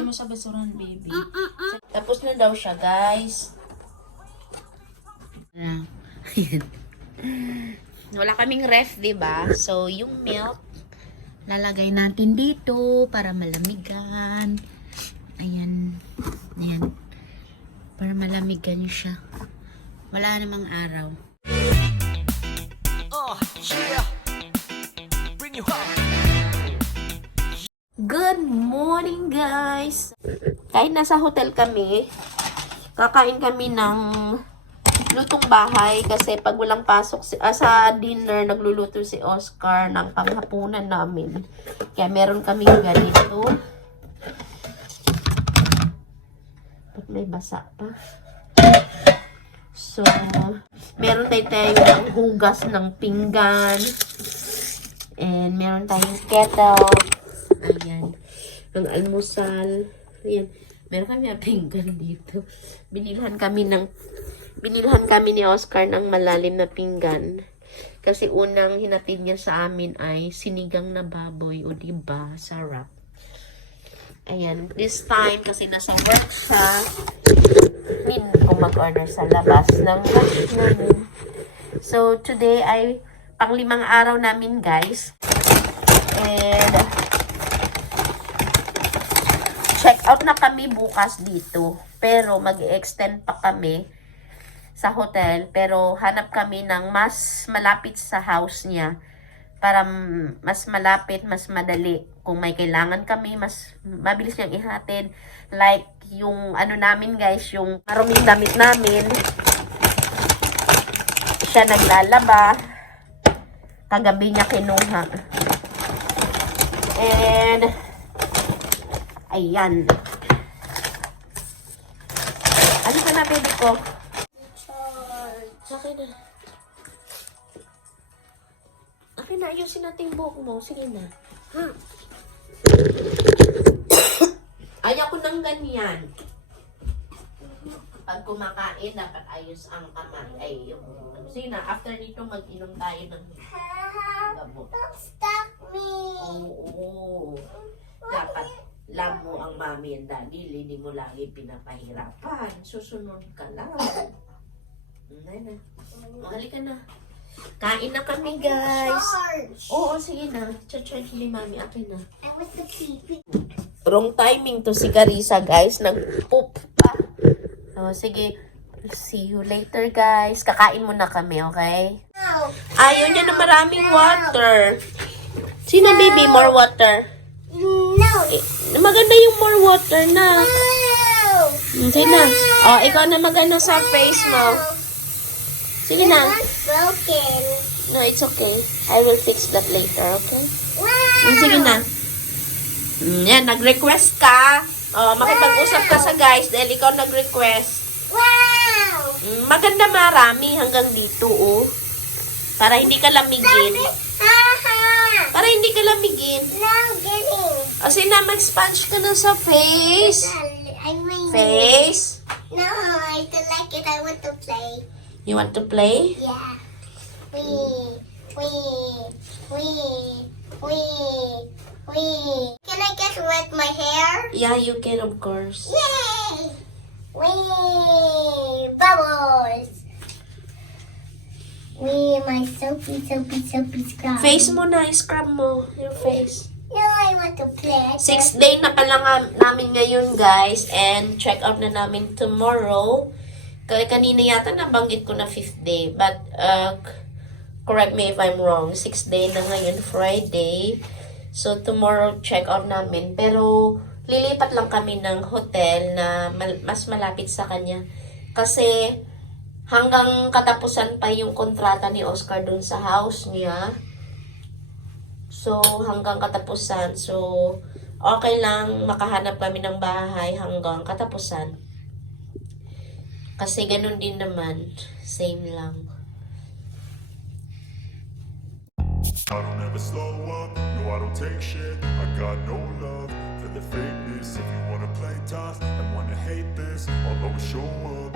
Lagay mo sa basurahan, baby. Tapos na daw siya, guys. Ayan. Wala kaming ref, diba? So, yung milk, lalagay natin dito para malamigan. Ayan. Ayan. Para malamigan siya. Wala namang araw. Yeah. Bring you home. Good morning, guys! Kahit nasa hotel kami, kakain kami ng lutong bahay kasi pag walang pasok sa dinner, nagluluto si Oscar ng panghapunan namin. Kaya meron kaming ganito. Ba't may basa pa? So, meron tayo ng hugas ng pinggan. And meron tayong kettle. Ayan. Ang almusal. Ayan. Meron kami ang pinggan dito. Binilhan kami ni Oscar ng malalim na pinggan. Kasi unang hinatid niya sa amin ay sinigang na baboy. O diba? Sarap. Ayan. This time, kasi nasa work siya, hindi ko mag-order sa labas ng lunch namin. So, today ay pang-5 araw namin, guys. And check out na kami bukas dito. Pero mag-extend pa kami sa hotel. Pero hanap kami ng mas malapit sa house niya. Para mas malapit, mas madali. Kung may kailangan kami, mas mabilis niyang ihatid. Like yung ano namin, guys, yung maruming damit namin. Siya naglalaba. Kagabi niya kinuha. And ayan. Ano ka na, baby ko? Akin na. Akin na, ayusin natin buhok mo. Sige na. Ayaw ko ng ganyan. Pag kumakain, dapat ayos ang kamay. Ay, yung... Sige na, after nito, mag-inom tayo ng gamot. Don't stop me. Oo. Dapat love mo ang mami and daddy. Hindi mo lagi pinapahirapan. Susunod ka lang. Na. Halika na. Kain na kami, guys. Charge. Oo, sige na. Charge ni mami. Akin na. I want the TV. Wrong timing to si Carissa, guys. Nag-poop pa. So, sige. See you later, guys. Kakain muna kami, okay? No. Ayaw niya na maraming water. Sino, baby? More water? No. Maganda yung more water na. No. Sige na. Oh, ikaw na maganda sa face mo. Sige na. It's broken. No, it's okay. I will fix that later, okay? Wow. Sige na. Yan, nag-request ka. Oh, makipag-usap ka sa guys dahil ikaw nag-request. Wow. Maganda marami hanggang dito, oh. Para hindi ka lamigin. Haha. Para hindi ka lamigin. No, getting. O, sige na, mag-sponge ka na sa face. I mean. Face. No, I don't like it. I want to play. You want to play? Yeah. Wee. Can I get wet my hair? Yeah, you can, of course. Yay! Wee! Bubbles! Wee, my soapy scrub. Face mo na, scrub mo your face. No, I want to play. 6th day na pala namin ngayon, guys. And check out na namin tomorrow. Kanina yata nabanggit ko na 5th day. But, correct me if I'm wrong. 6th day na ngayon, Friday. So, tomorrow check out namin. Pero, lilipat lang kami ng hotel na mas malapit sa kanya. Kasi, hanggang katapusan pa yung kontrata ni Oscar dun sa house niya. So, hanggang katapusan. So, okay lang makahanap kami ng bahay hanggang katapusan. Kasi ganun din naman. Same lang. I don't ever slow up, no I don't take shit. I got no love for the fakeness. If you wanna play tough and wanna hate this, I'll always show up.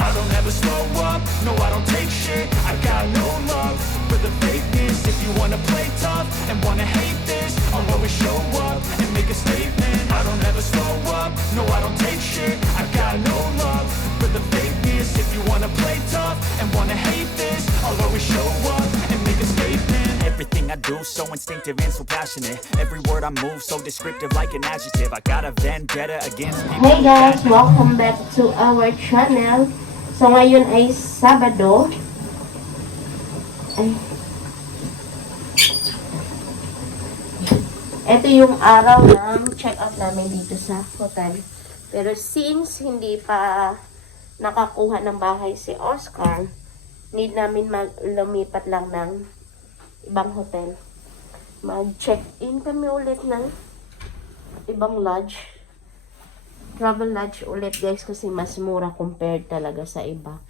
I don't ever slow up, no I don't take shit. I got no love for the fakeness. If you wanna play tough and wanna hate this, I'll always show up and make a statement. I don't ever move so instinctive and so passionate. Every word I move so descriptive like an adjective. I got a vendetta against people. Hey guys, welcome back to our channel. So ngayon ay Sabado. Ay. Ito yung araw ng check-out namin dito sa hotel. Pero since hindi pa nakakuha ng bahay si Oscar, need namin lumipat lang ng ibang hotel. Mag-check-in kami ulit ng ibang lodge. Travel lodge ulit guys kasi mas mura compared talaga sa iba.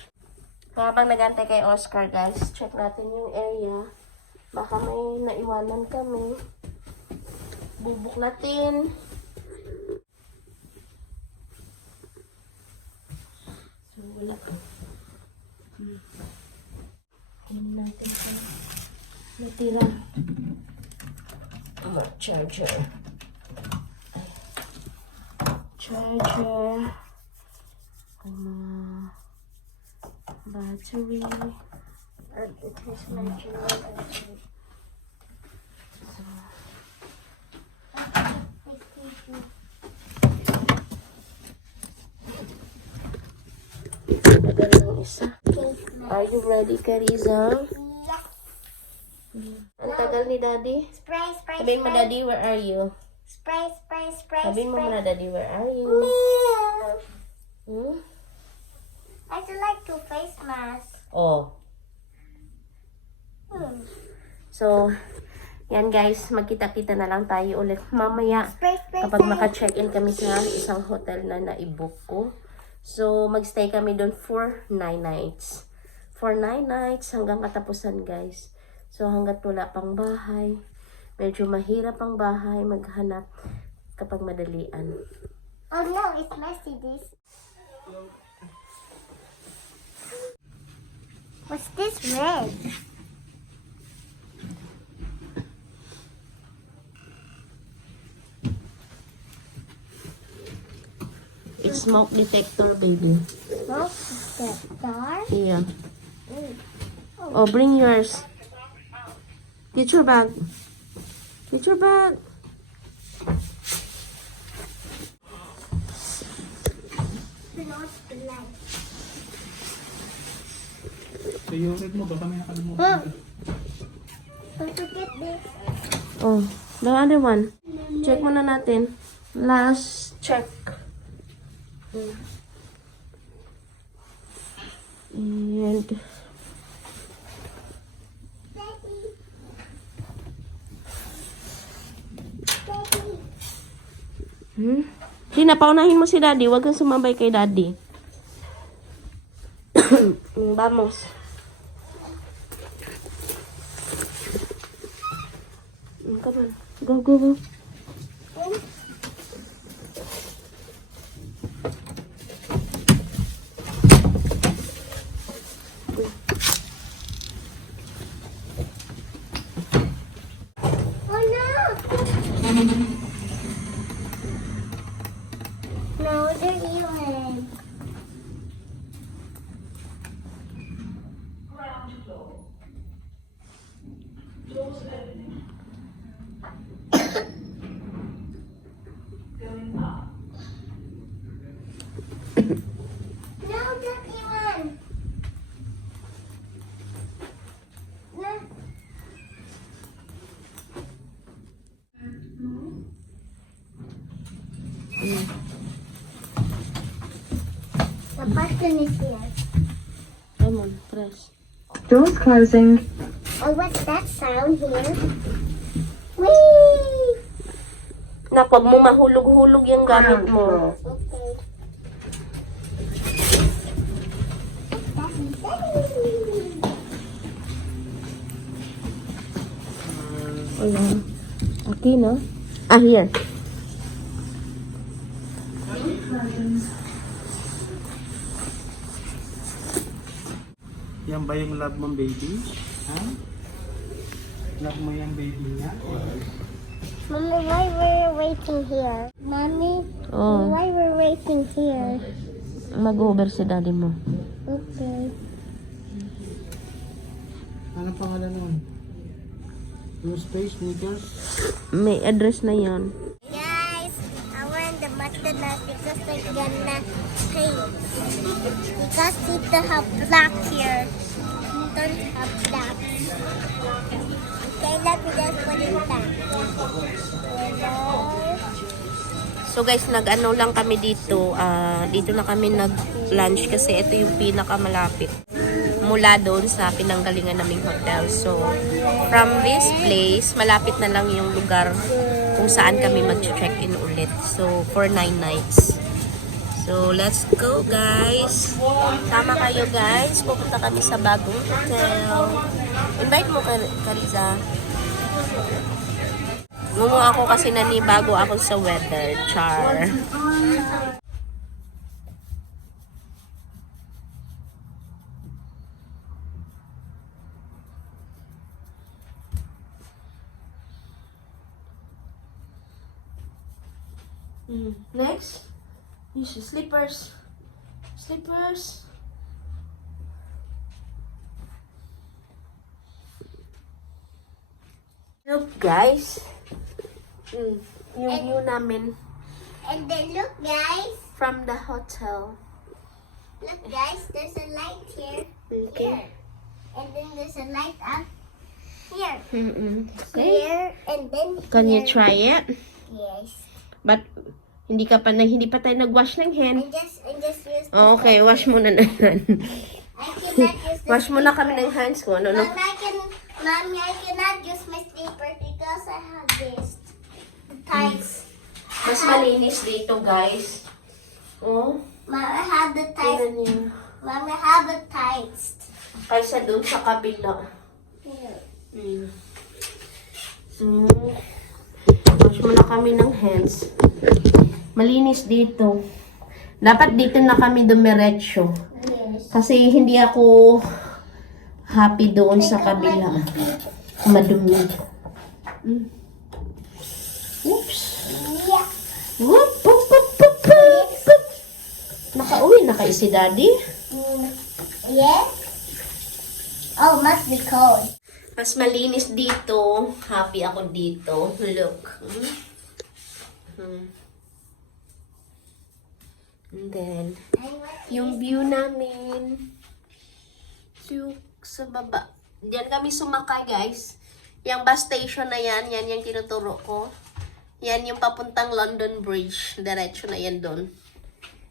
So, habang nagantay kay Oscar guys, check natin yung area. Baka may naiwanan kami. Bubuklatin. So, wala ko. Tingnan natin sa natira. Charger. Charger. Battery. It has my battery. So, magaling isa. Are you ready, Kariza? Ang tagal ni Daddy. Spray, spray, Sabihin mo, Daddy, where are you? spray, spray, spray, Sabihin mo spray. muna, Daddy, where are you? Hmm? I do like to face mask. Oh. So, yan guys, magkita-kita na lang tayo ulit mamaya Spray, spray, kapag spray. maka-check-in kami sa isang hotel na na-book ko. So, magstay kami doon for 9 nights. For 9 nights hanggang katapusan guys. So, hanggat wala pang bahay, medyo mahirap ang bahay maghanap kapag madalian. Oh no, it's messy this. What's this red? It's smoke detector, baby. Smoke detector? Yeah. Oh, bring yours. Get your bag. Get your bag. Turn off the light. Favorite mo, baka may nakalimutan. Huh? How to get this? Oh, the other one. Check muna natin. Last check. And Tina, paunahin mo si Daddy. Huwag kang sumabay kay Daddy. Vamos. Come on. Go, go, go. Oh no! No, they're healing. No, dirty one. No. The button is here. Come on, press. Doors closing. Oh, what's that sound here? Whee! Na, pag mo mahulog-hulog yung gamit mo. Okay. Ayan. Okay, no? Ah, here. Yan ba yung love mong baby? Ha? Love mo yung baby niya? Mommy, why we're waiting here? Mommy, Oh, why we're waiting here? mag-over si Daddy mo. Okay. Anong pangalan nun? Yung space, sneakers. May address na yon. Guys, I want the McDonald's because they're gonna pay. Because it don't have black here. It don't have black. Okay, let me just put it back. So guys, nag-ano lang kami dito. Dito na kami nag-lunch kasi ito yung pinakamalapit mula doon sa pinanggalingan naming hotel. So, from this place, malapit na lang yung lugar kung saan kami mag-check-in ulit. So, for 9 nights. So, let's go guys. Tama kayo guys. Pupunta kami sa bagong hotel. Invite mo Kariza. Ngumu ako kasi nanibago ako sa weather. Char. Next is slippers. Slippers. Look guys. Yung view namin And then look, guys. from the hotel. Look, guys. There's a light here. Okay. Here. And then there's a light up here. Okay. Here. And then Can you here. try it? Yes. But hindi pa tayo nag-wash ng hand. I just use this. Okay, wash muna na yan. I cannot use this. Wash muna kami ng hands ko. Ano, no? Mommy, I cannot use my slipper because I have this. Tights. Mas malinis dito, guys. Oh, Mom, I have the tights. tingnan niyo. Mom, I have the tights. Kaysa doon sa kabila. Here. So, wash muna kami ng hands. Malinis dito. Dapat dito na kami dumiretso. Yes. Kasi hindi ako happy doon sa kabila. Madumi. Oops. Yeah. Whoop, whoop, whoop, whoop, whoop. Nakauwi na kayo si Daddy. Yes? Oh, must be cold. Mas malinis dito. Happy ako dito. Look. And then, yung view namin. So, sa baba. Diyan kami sumakay, guys. Yung bus station na yan, yan yung tinuturo ko. Yan yung papuntang London Bridge. Diretso na yan doon.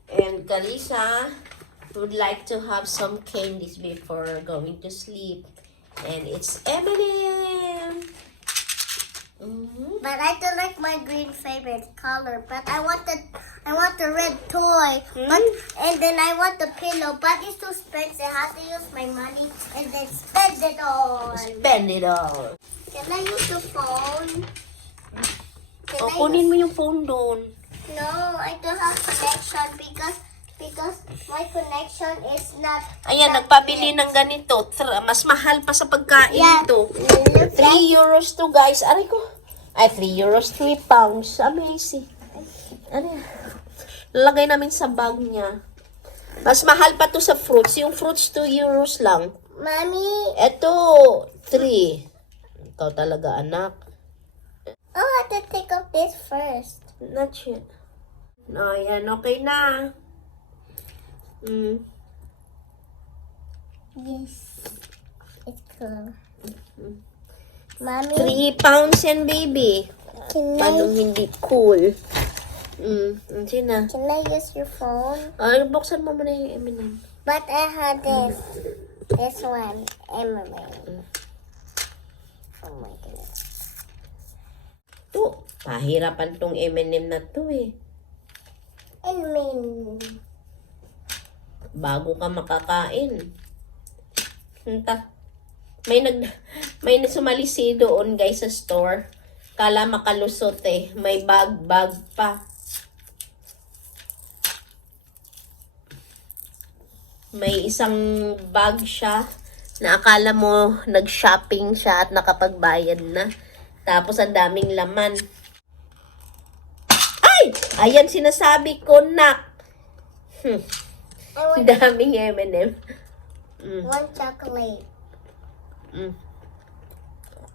And Carissa would like to have some candies before going to sleep. And it's M&M. But I don't like my green favorite color. But I want the red toy. But and then I want the pillow. But it's too expensive. I have to use my money and then spend it all. Spend it all. Can I use the phone? Can O, I kunin use- mo yung phone doon. No, I don't have connection because my connection is not. Ayan, nagpabili ng ganito. Mas mahal pa sa pagkain Yeah. ito. Look 3 euros to, guys. Aray ko. Ay, 3 euros, 3 pounds. Amazing. Ano yan? Lalagay namin sa bag niya. Mas mahal pa to sa fruits. Yung fruits, 2 euros lang. Mommy. Ito, 3. Ikaw talaga, anak. Oh, I have to take off this first. Not yet. No, ayan. Okay na. Yes. It's cool. Mommy, 3 pounds yan, baby. can Paano I, hindi cool? Sina? can I use your phone? Buksan mo muna yung M&M. But I had this. This one. M&M. Oh my goodness. To, pahirapan tong M&M na to eh. M&M. Bago ka makakain. May sumalisi doon guys sa store. Kala makalusot eh. May bag pa. May isang bag siya na akala mo nag-shopping siya at nakapagbayad na. Tapos ang daming laman. Ay! Ayan sinasabi ko, nak. I want Daming M&M. one chocolate.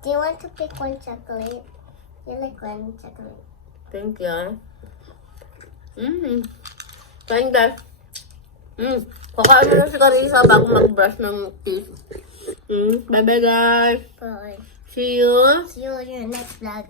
Do you want to pick one chocolate? You like one chocolate? Thank you. Kain guys. Kakain mo na si Carissa bago mag-brush ng teeth. Bye-bye guys. Bye. See you. See you in your next vlog.